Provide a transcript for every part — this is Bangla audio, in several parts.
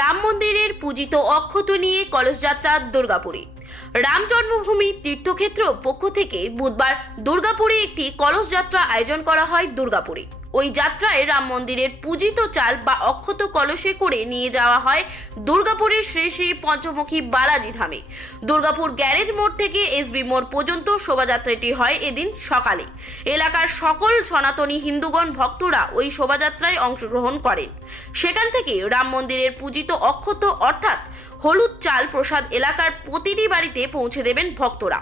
রাম মন্দিরের পূজিত অক্ষত নিয়ে কলসযাত্রা দুর্গাপুরে। রাম জন্মভূমি তীর্থক্ষেত্র পক্ষ থেকে বুধবার দুর্গাপুরে একটি কলসযাত্রা আয়োজন করা হয় দুর্গাপুরে। ওই যাত্রায় রাম মন্দিরের পূজিত চাল বা অক্ষত কলসে করে নিয়ে যাওয়া হয় দুর্গাপুরের শ্রী শ্রী পঞ্চমুখী বালাজি ধামে। দুর্গাপুর গ্যারেজ মোড় থেকে এসবি মোড় পর্যন্ত শোভাযাত্রাটি হয় এদিন সকালে। এলাকার সকল সনাতনী হিন্দুগণ ভক্তরা ওই শোভাযাত্রায় অংশগ্রহণ করেন। সেখান থেকে রাম মন্দিরের পূজিত অক্ষত অর্থাৎ হলুদ চাল প্রসাদ এলাকার প্রতিটি বাড়িতে পৌঁছে দেবেন ভক্তরা।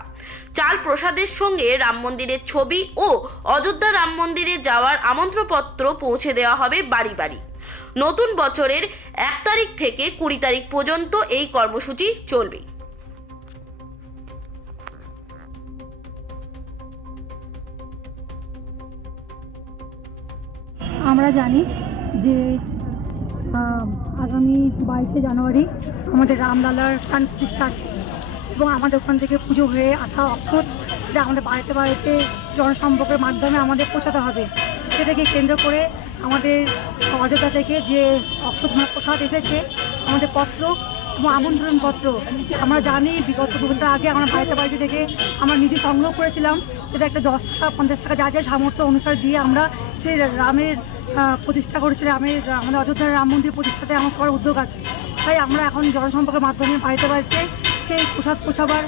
চাল প্রসাদের সঙ্গে রাম মন্দিরের ছবি ও অযোধ্যা রাম মন্দিরে যাওয়ার আমন্ত্রণপত্র পৌঁছে দেওয়া হবে বাড়ি বাড়ি। নতুন বছরের এক তারিখ থেকে কুড়ি তারিখ পর্যন্ত এই কর্মসূচি চলবে। আমরা জানি যে আগামী বাইশে জানুয়ারি আমাদের রামলালার প্রাণ প্রতিষ্ঠা আছে। এবং আমাদের ওখান থেকে পুজো হয়ে আসা অক্ষর যা আমাদের বাড়িতে বাড়িতে জনসম্পর্কের মাধ্যমে আমাদের পৌঁছাতে হবে। সেটাকে কেন্দ্র করে আমাদের অযোধ্যা থেকে যে অক্ষর প্রসাদ এসেছে, আমাদের পত্র এবং আমন্ত্রণ পত্র, আমরা জানি বিগত দু বছর আগে আমরা বাড়িতে বাড়িতে থেকে আমরা নিধি সংগ্রহ করেছিলাম। সেটা একটা দশ টাকা, পঞ্চাশ টাকা যা যা সামর্থ্য অনুসারে দিয়ে আমরা সেই রামের প্রতিষ্ঠা করেছি, রামের, আমাদের অযোধ্যার রাম মন্দির প্রতিষ্ঠাতে আমার সবার উদ্যোগ আছে। তাই আমরা এখন জনসম্পর্কের মাধ্যমে বাড়িতে বাড়িতে সেই প্রসাদ পৌঁছাবার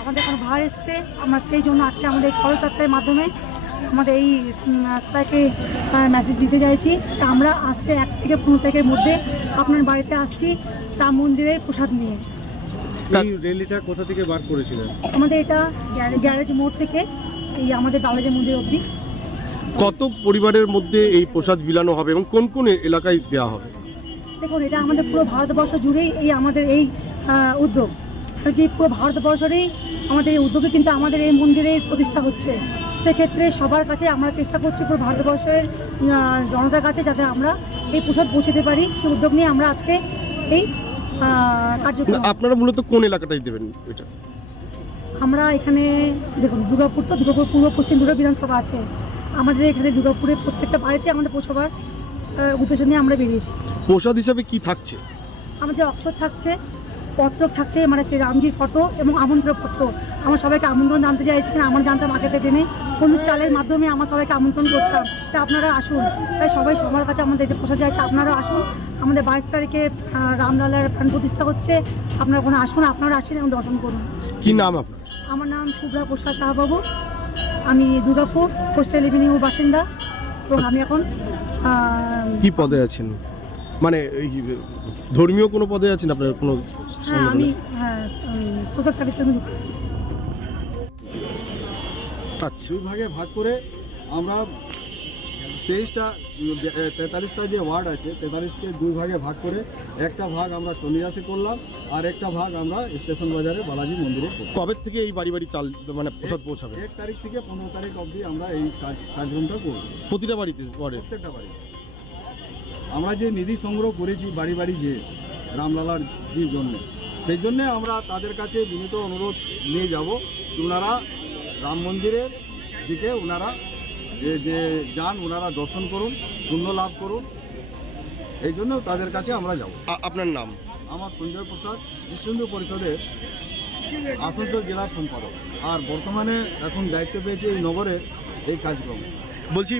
আমাদের এখন ভার এসছে। আমরা সেই জন্য আজকে আমাদের এই খরচাত্রার মাধ্যমে আমাদের এই সবাইকে মেসেজ দিতে চাইছি। আমরা আসছে এক থেকে পনেরো তারিখের মধ্যে আপনার বাড়িতে আসছি তা মন্দিরের প্রসাদ নিয়ে। এই র্যালিটা কোথা থেকে বার করেছিলেন? আমাদের এটা গ্যারে- গ্যারেজ মোড় থেকে এই আমাদের বালাজি মন্দির অবধি। কত পরিবারের মধ্যে এই প্রসাদ বিলানো হবে এবং কোন কোন এলাকায় দেওয়া হবে? দেখুন এটা আমাদের পুরো ভারতবর্ষ জুড়েই এই আমাদের এই উদ্যোগ। কি পুরো ভারতবর্ষেরই আমাদের এই উদ্যোগে কিন্তু আমাদের এই মন্দিরের প্রতিষ্ঠা হচ্ছে। সেক্ষেত্রে সবার কাছে আমরা চেষ্টা করছি পুরো ভারতবর্ষের জনতার কাছে যাতে আমরা এই প্রসাদ পৌঁছতে পারি। সেই উদ্যোগ নিয়ে আমরা আজকে এই কার্যক্রম আপনারা মূলত কোন এলাকাটাই দেবেন এটা? আমরা এখানে দেখুন দুর্গাপুর তো দুর্গাপুর পূর্ব পশ্চিম দুর্গা বিধানসভা আছে। আমাদের এখানে দুর্গাপুরের প্রত্যেকটা বাড়িতে আমাদের পৌঁছবার উদ্দেশ্য নিয়ে আমরা বেরিয়েছি। প্রসাদ হিসাবে কি থাকছে? আমাদের অক্ষর থাকছে পত্র থাকছে মানে সেই রামজির ফটো এবং আমন্ত্রণ পত্র। আমার সবাইকে আমন্ত্রণ জানতে চাইছি কিনা আমার জানতাম আগে থেকে নেই। হলুদ চালের মাধ্যমে আমার সবাইকে আমন্ত্রণ করতাম। যে আপনারা আসুন। তাই সবাই সবার কাছে আমাদের এটা পোষা চাইছে আপনারা আসুন। আমাদের বাইশ তারিখে রামলালার প্রাণ প্রতিষ্ঠা হচ্ছে। আপনারা ওখানে আসুন আপনারা আসুন এবং দর্শন করুন। কি নাম আপনার? আমার নাম শুভ্রা প্রসাদ শাহবাবু। আমি দুর্গাপুর কোস্টাল এভিনিউ বাসিন্দা। এবং আমি এখন কি পদে আছেন? মানে ধর্মীয় কোনো পদে আছেন আপনার? কোনো হ্যাঁ আমি হ্যাঁ সোশ্যাল সার্ভিসের সঙ্গে যুক্ত আছি আচ্ছা ভাগে ভাগ করে আমরা তেইশটা তেতাল্লিশটা যে ওয়ার্ড আছে তেতাল্লিশকে দুই ভাগে ভাগ করে একটা ভাগ আমরা চন্ডিদাসে করলাম আর একটা ভাগ আমরা স্টেশন বাজারে বালাজি মন্দিরে করলাম। কবে থেকে এই বাড়ি বাড়ি চাল মানে প্রসাদ পৌঁছাবে? এক তারিখ থেকে পনেরো তারিখ অবধি আমরা এই কাজ কার্যক্রমটা করব। প্রতিটা বাড়িতে পরে প্রত্যেকটা বাড়ি আমরা যে নিধি সংগ্রহ করেছি বাড়ি বাড়ি যে রামলালার জির জন্য। সেই জন্যে আমরা তাদের কাছে বিনীত অনুরোধ নিয়ে যাব যে ওনারা রাম মন্দিরের দিকে ওনারা যে যে যান ওনারা দর্শন করুন পুণ্য লাভ করুন। এই জন্য তাদের কাছে আমরা যাব। আপনার নাম? আমার সঞ্জয় প্রসাদ বিশ্ব হিন্দু পরিষদের আসানসোল জেলার সম্পাদক। আর বর্তমানে এখন দায়িত্ব পেয়েছে এই নগরের এই কাজক্রম। বলছি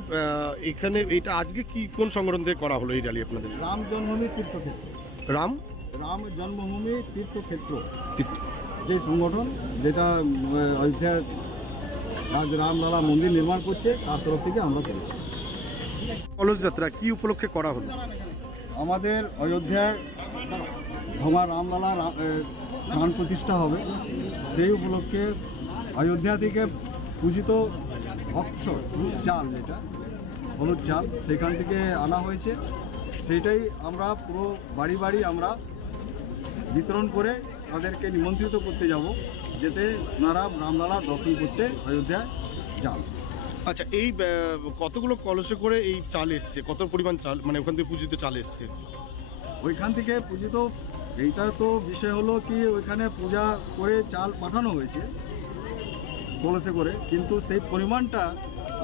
এখানে এটা আজকে কি কোন সংগঠন থেকে করা হলো এই র্যালি আপনাদের? রাম জন্মভূমি তীর্থক্ষেত্র। রাম? রাম জন্মভূমি তীর্থক্ষেত্র। তীর্থ। যে সংগঠন যেটা অযোধ্যায় আজ রামলালা মন্দির নির্মাণ করছে তার তরফ থেকে আমরা করেছি। কলস যাত্রা কি উপলক্ষে করা হলো? আমাদের অযোধ্যায় ভগবান রামলালা প্রাণ প্রতিষ্ঠা হবে। সেই উপলক্ষে অযোধ্যা থেকে পূজিত অক্ষর হলুদ চাল যেটা হলুদ চাল সেখান থেকে আনা হয়েছে। সেটাই আমরা পুরো বাড়ি বাড়ি আমরা বিতরণ করে তাদেরকে নিমন্ত্রিত করতে যাব যেতে ওনারা রামলালা দর্শন করতে অযোধ্যায় যান। আচ্ছা এই কতগুলো কলসে করে এই চাল এসছে? কত পরিমাণ চাল মানে ওখান থেকে পূজিত চাল এসছে? ওইখান থেকে পূজিত এইটা তো বিষয় হলো কি ওইখানে পূজা করে চাল পাঠানো হয়েছে কলসে করে কিন্তু সেই পরিমাণটা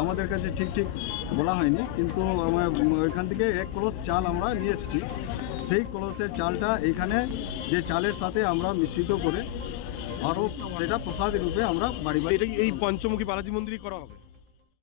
আমাদের কাছে ঠিক ঠিক বলা হয়নি, কিন্তু আমার ওইখান থেকে এক কলস চাল আমরা নিয়ে এসেছি। সেই কলসের চালটা এখানে যে চালের সাথে আমরা মিশ্রিত করে আরও সেটা প্রসাদ রূপে আমরা বাড়ি বাড়ি এই পঞ্চমুখী বালাজি মন্দিরই করা হবে?